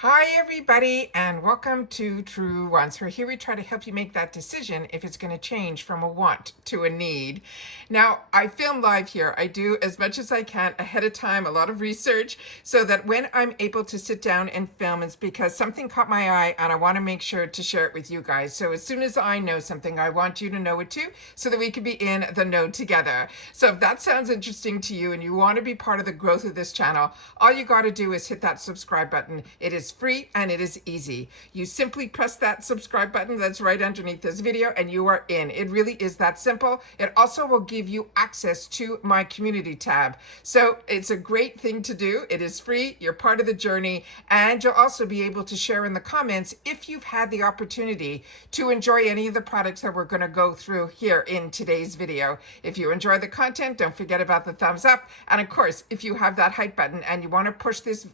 Hi everybody and welcome to Truewants, where here we try to help you make that decision if it's going to change from a want to a need. Now, I film live here. I do as much as I can ahead of time, a lot of research, so that when I'm able to sit down and film, it's because something caught my eye and I want to make sure to share it with you guys. So as soon as I know something, I want you to know it too, so that we can be in the know together. So if that sounds interesting to you and you want to be part of the growth of this channel, all you got to do is hit that subscribe button. It is free and it is easy. You simply press that subscribe button that's right underneath this video and you are in. It really is that simple. It also will give you access to my community tab. So it's a great thing to do. It is free. You're part of the journey, and you'll also be able to share in the comments if you've had the opportunity to enjoy any of the products that we're going to go through here in today's video. If you enjoy the content, don't forget about the thumbs up. And of course, if you have that hype button and you want to push this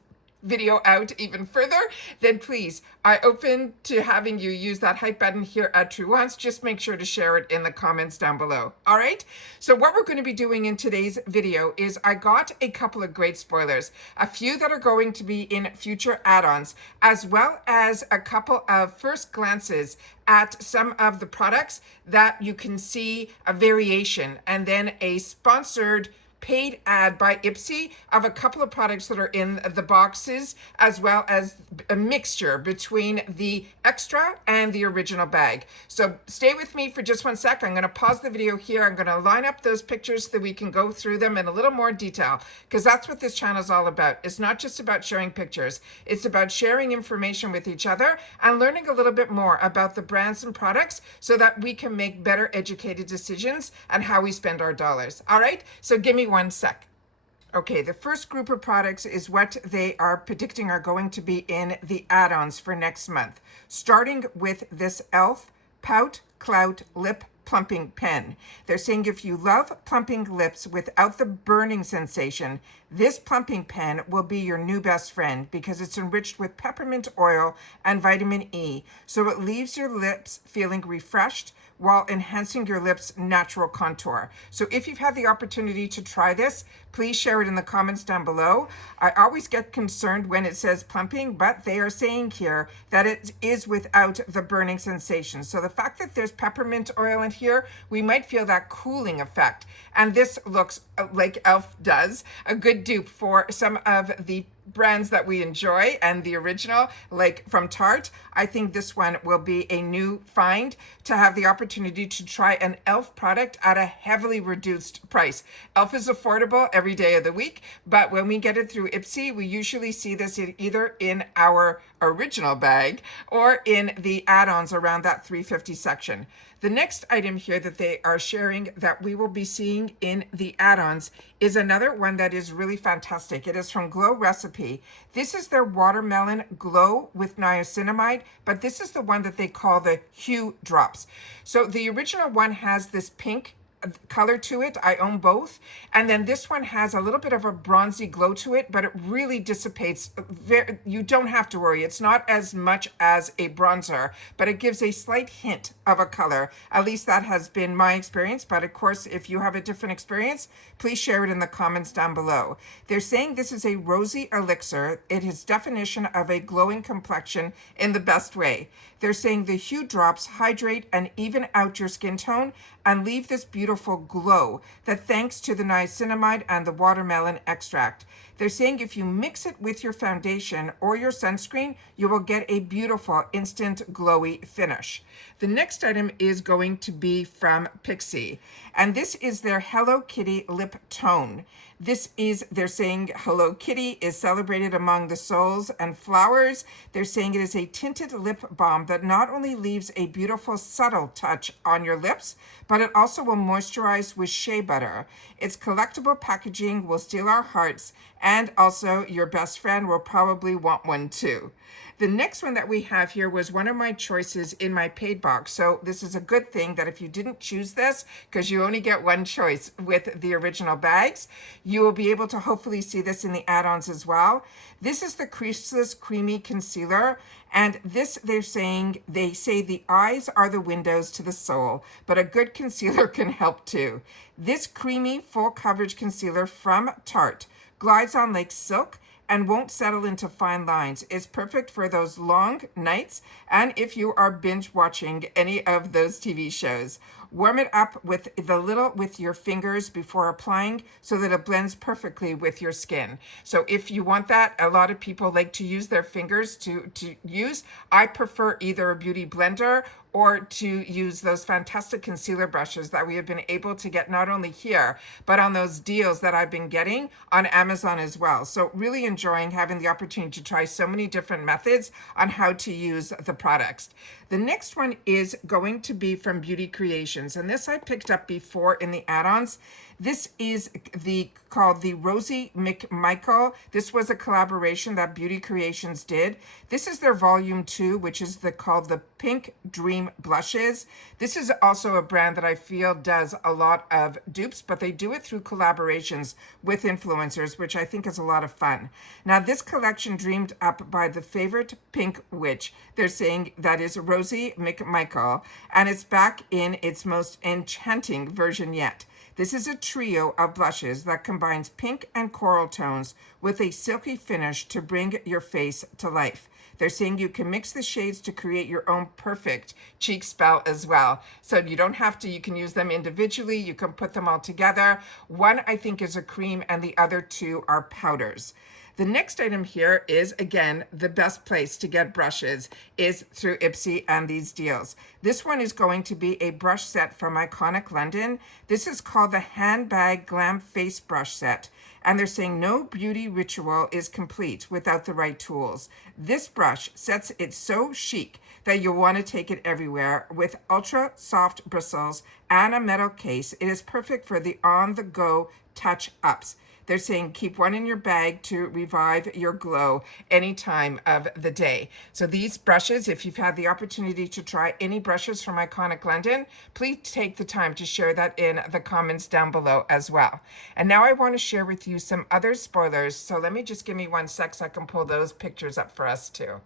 video out even further, then please, I open to having you use that hype button here at Truewants. Just make sure to share it in the comments down below. All right, so what we're going to be doing in today's video is I got a couple of great spoilers, a few that are going to be in future add-ons, as well as a couple of first glances at some of the products that you can see a variation, and then a sponsored paid ad by IPSY of a couple of products that are in the boxes, as well as a mixture between the extra and the original bag. So stay with me for just one sec. I'm going to pause the video here. I'm going to line up those pictures so that we can go through them in a little more detail, because that's what this channel is all about. It's not just about sharing pictures. It's about sharing information with each other and learning a little bit more about the brands and products so that we can make better educated decisions and how we spend our dollars. All right, so give me one sec. Okay, the first group of products is what they are predicting are going to be in the add-ons for next month, starting with this e.l.f. Pout Clout Lip Plumping Pen. They're saying if you love plumping lips without the burning sensation, this plumping pen will be your new best friend, because it's enriched with peppermint oil and vitamin E, so it leaves your lips feeling refreshed while enhancing your lips' natural contour. So if you've had the opportunity to try this, please share it in the comments down below. I always get concerned when it says plumping, but they are saying here that it is without the burning sensation. So the fact that there's peppermint oil in here, we might feel that cooling effect. And this looks like e.l.f. does, a good dupe for some of the brands that we enjoy and the original, like from Tarte. I think this one will be a new find to have the opportunity to try an e.l.f. product at a heavily reduced price. e.l.f. is affordable every day of the week, but when we get it through IPSY, we usually see this either in our original bag or in the add-ons around that $3.50 section. The next item here that they are sharing that we will be seeing in the add-ons is another one that is really fantastic. It is from Glow Recipe. This is their Watermelon Glow with Niacinamide, but this is the one that they call the Hue Drops. So the original one has this pink color to it. I own both. And then this one has a little bit of a bronzy glow to it, but it really dissipates. You don't have to worry. It's not as much as a bronzer, but it gives a slight hint of a color. At least that has been my experience. But of course, if you have a different experience, please share it in the comments down below. They're saying this is a rosy elixir. It is definition of a glowing complexion in the best way. They're saying the Hue Drops hydrate and even out your skin tone and leave this beautiful glow that thanks to the niacinamide and the watermelon extract. They're saying if you mix it with your foundation or your sunscreen, you will get a beautiful instant glowy finish. The next item is going to be from Pixi, and this is their Hello Kitty Lip Tone. This is, they're saying Hello Kitty is celebrated among the souls and flowers. They're saying it is a tinted lip balm that not only leaves a beautiful subtle touch on your lips, but it also will moisturize with shea butter. Its collectible packaging will steal our hearts, and also your best friend will probably want one too. The next one that we have here was one of my choices in my paid box. So this is a good thing that if you didn't choose this, because you only get one choice with the original bags, you will be able to hopefully see this in the add-ons as well. This is the Creaseless Creamy Concealer. And this, they say the eyes are the windows to the soul, but a good concealer can help too. This creamy full coverage concealer from Tarte glides on like silk and won't settle into fine lines. It's perfect for those long nights and if you are binge watching any of those TV shows. Warm it up with your fingers before applying so that it blends perfectly with your skin. So if you want that, a lot of people like to use their fingers to use. I prefer either a beauty blender or to use those fantastic concealer brushes that we have been able to get not only here, but on those deals that I've been getting on Amazon as well. So really enjoying having the opportunity to try so many different methods on how to use the products. The next one is going to be from Beauty Creations, and this I picked up before in the add-ons. This is called the Rosie McMichael. This was a collaboration that Beauty Creations did. This is their volume 2, which is called the Pink Dream Blushes. This is also a brand that I feel does a lot of dupes, but they do it through collaborations with influencers, which I think is a lot of fun. Now, this collection dreamed up by the favorite pink witch. They're saying that is Rosie McMichael, and it's back in its most enchanting version yet. This is a trio of blushes that combines pink and coral tones with a silky finish to bring your face to life. They're saying you can mix the shades to create your own perfect cheek spell as well. So you don't have to, you can use them individually, you can put them all together. One I think is a cream and the other two are powders. The next item here is, again, the best place to get brushes is through IPSY and these deals. This one is going to be a brush set from Iconic London. This is called the Handbag Glam Face Brush Set. And they're saying no beauty ritual is complete without the right tools. This brush sets it so chic that you'll want to take it everywhere. With ultra soft bristles and a metal case, it is perfect for the on-the-go touch-ups. They're saying keep one in your bag to revive your glow any time of the day. So these brushes, if you've had the opportunity to try any brushes from Iconic London, please take the time to share that in the comments down below as well. And now I want to share with you some other spoilers. So let me just give me 1 sec so I can pull those pictures up for us too.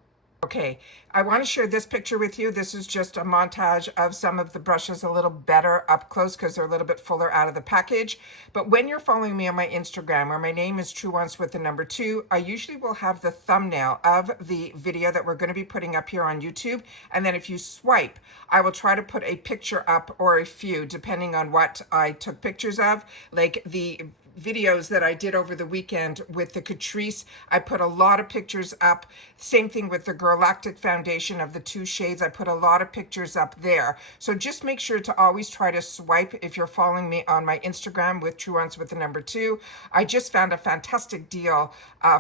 Okay, I want to share this picture with you. This is just a montage of some of the brushes a little better up close because they're a little bit fuller out of the package. But when you're following me on my Instagram, where my name is Truewants with the number 2, I usually will have the thumbnail of the video that we're going to be putting up here on YouTube. And then if you swipe, I will try to put a picture up or a few, depending on what I took pictures of, like the videos that I did over the weekend with the Catrice. I put a lot of pictures up. Same thing with the Galactic Foundation of the 2 shades. I put a lot of pictures up there. So just make sure to always try to swipe if you're following me on my Instagram with Truewants with the number 2. I just found a fantastic deal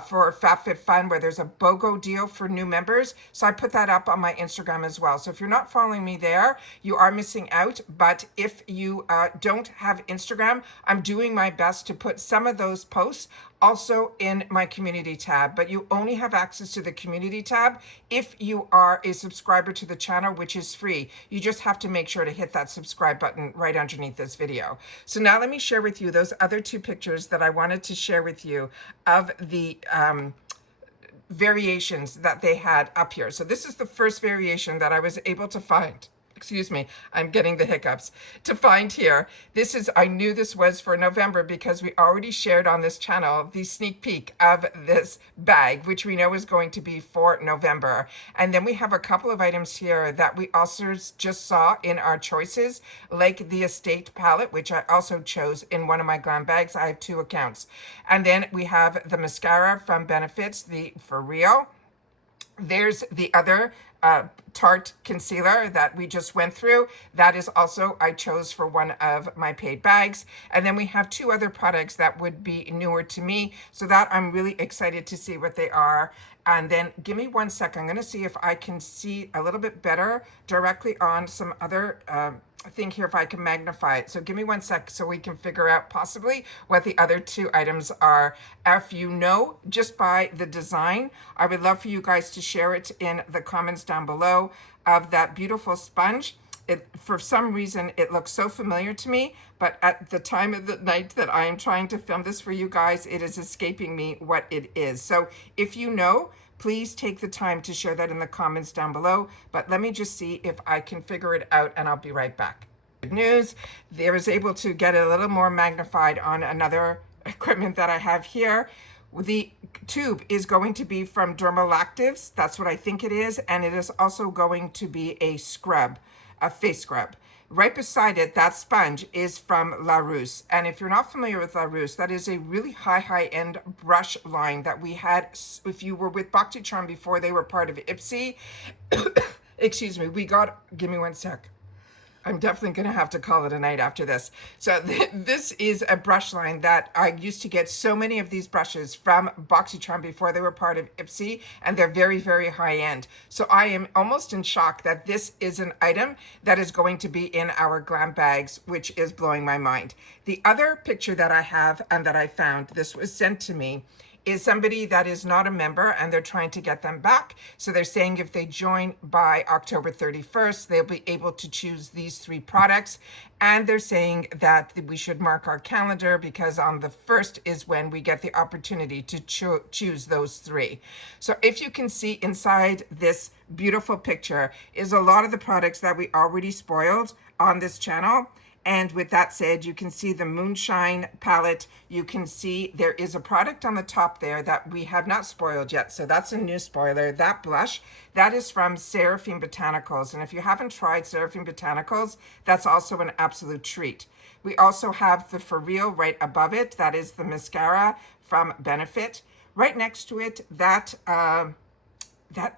for FabFitFun where there's a BOGO deal for new members. So I put that up on my Instagram as well. So if you're not following me there, you are missing out. But if you don't have Instagram, I'm doing my best to put some of those posts also in my community tab, but you only have access to the community tab if you are a subscriber to the channel, which is free. You just have to make sure to hit that subscribe button right underneath this video. So now let me share with you those other 2 pictures that I wanted to share with you of the variations that they had up here. So this is the first variation that I was able to find. Excuse me, I'm getting the hiccups, to find here. This is, I knew this was for November because we already shared on this channel the sneak peek of this bag, which we know is going to be for November. And then we have a couple of items here that we also just saw in our choices, like the Estate palette, which I also chose in one of my glam bags. I have 2 accounts. And then we have the mascara from Benefits, the For Real. There's the other Tarte concealer that we just went through. That is also, I chose for one of my paid bags. And then we have 2 other products that would be newer to me. So that I'm really excited to see what they are. And then give me 1 second. I'm going to see if I can see a little bit better directly on some other thing here, if I can magnify it. So give me 1 sec so we can figure out possibly what the other 2 items are. If you know just by the design, I would love for you guys to share it in the comments down below of that beautiful sponge. For some reason, it looks so familiar to me, but at the time of the night that I am trying to film this for you guys, it is escaping me what it is. So if you know, please take the time to share that in the comments down below. But let me just see if I can figure it out, and I'll be right back. Good news, I was able to get it a little more magnified on another equipment that I have here. The tube is going to be from Dermalactives. That's what I think it is. And it is also going to be a scrub, a face scrub. Right beside it, that sponge is from La Rousse. And if you're not familiar with La Rousse, that is a really high-end brush line that we had. If you were with BoxyCharm before they were part of IPSY, excuse me, we got, give me one sec. I'm definitely going to have to call it a night after this. So this is a brush line that I used to get so many of these brushes from BoxyCharm before they were part of IPSY, and they're very, very high end. So I am almost in shock that this is an item that is going to be in our glam bags, which is blowing my mind. The other picture that I have and that I found, this was sent to me, is somebody that is not a member and they're trying to get them back. So they're saying if they join by October 31st, they'll be able to choose these 3 products. And they're saying that we should mark our calendar because on the 1st is when we get the opportunity to choose those 3. So if you can see inside this beautiful picture is a lot of the products that we already spoiled on this channel. And with that said, you can see the Moonshine palette. You can see there is a product on the top there that we have not spoiled yet. So that's a new spoiler. That blush, that is from Seraphine Botanicals. And if you haven't tried Seraphine Botanicals, that's also an absolute treat. We also have the For Real right above it. That is the mascara from Benefit. Right next to it, that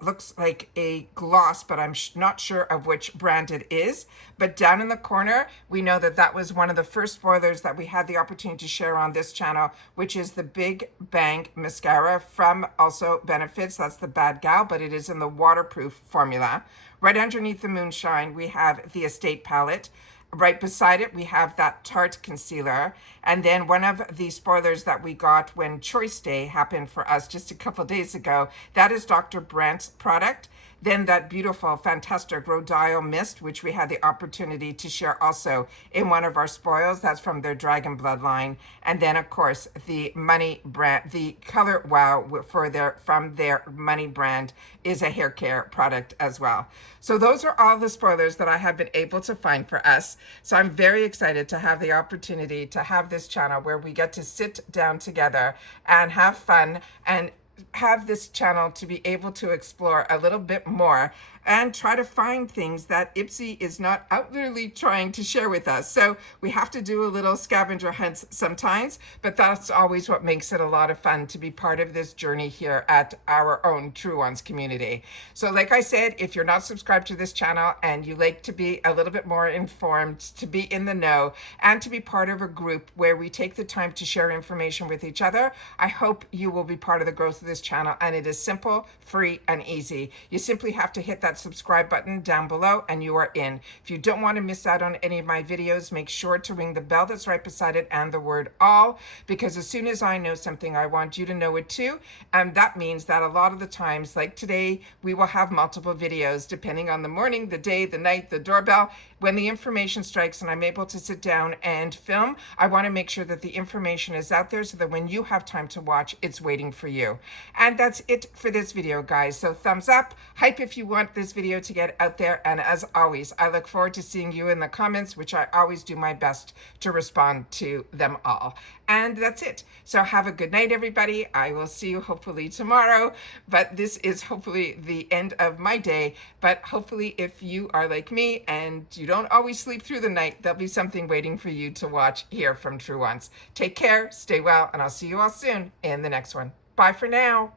looks like a gloss, but I'm not sure of which brand it is. But down in the corner, we know that that was one of the first spoilers that we had the opportunity to share on this channel, which is the Big Bang Mascara from also Benefits. That's the Bad Gal, but it is in the waterproof formula. Right underneath the Moonshine, we have the Estate palette. Right beside it, we have that Tarte concealer. And then one of the spoilers that we got when Choice Day happened for us just a couple days ago, that is Dr. Brandt's product. Then that beautiful, fantastic Rhodial Mist, which we had the opportunity to share also in one of our spoils. That's from their Dragon Blood line. And then, of course, the Money brand, the Color Wow from their Money brand is a hair care product as well. So those are all the spoilers that I have been able to find for us. So I'm very excited to have the opportunity to have this channel where we get to sit down together and have fun and have this channel to be able to explore a little bit more and try to find things that IPSY is not outwardly trying to share with us. So we have to do a little scavenger hunt sometimes, but that's always what makes it a lot of fun to be part of this journey here at our own Truewants community. So like I said, if you're not subscribed to this channel and you like to be a little bit more informed, to be in the know, and to be part of a group where we take the time to share information with each other, I hope you will be part of the growth of this channel. And it is simple, free, and easy. You simply have to hit that subscribe button down below and you are in. If you don't want to miss out on any of my videos, make sure to ring the bell that's right beside it and the word all, because as soon as I know something, I want you to know it too. And that means that a lot of the times, like today, we will have multiple videos depending on the morning, the day, the night, the doorbell. When the information strikes and I'm able to sit down and film, I want to make sure that the information is out there so that when you have time to watch, it's waiting for you. And that's it for this video, guys. So thumbs up, hype if you want this video to get out there. And as always, I look forward to seeing you in the comments, which I always do my best to respond to them all. And that's it. So have a good night, everybody. I will see you hopefully tomorrow. But this is hopefully the end of my day. But hopefully if you are like me and you don't always sleep through the night, there'll be something waiting for you to watch here from Truewants. Take care, stay well, and I'll see you all soon in the next one. Bye for now.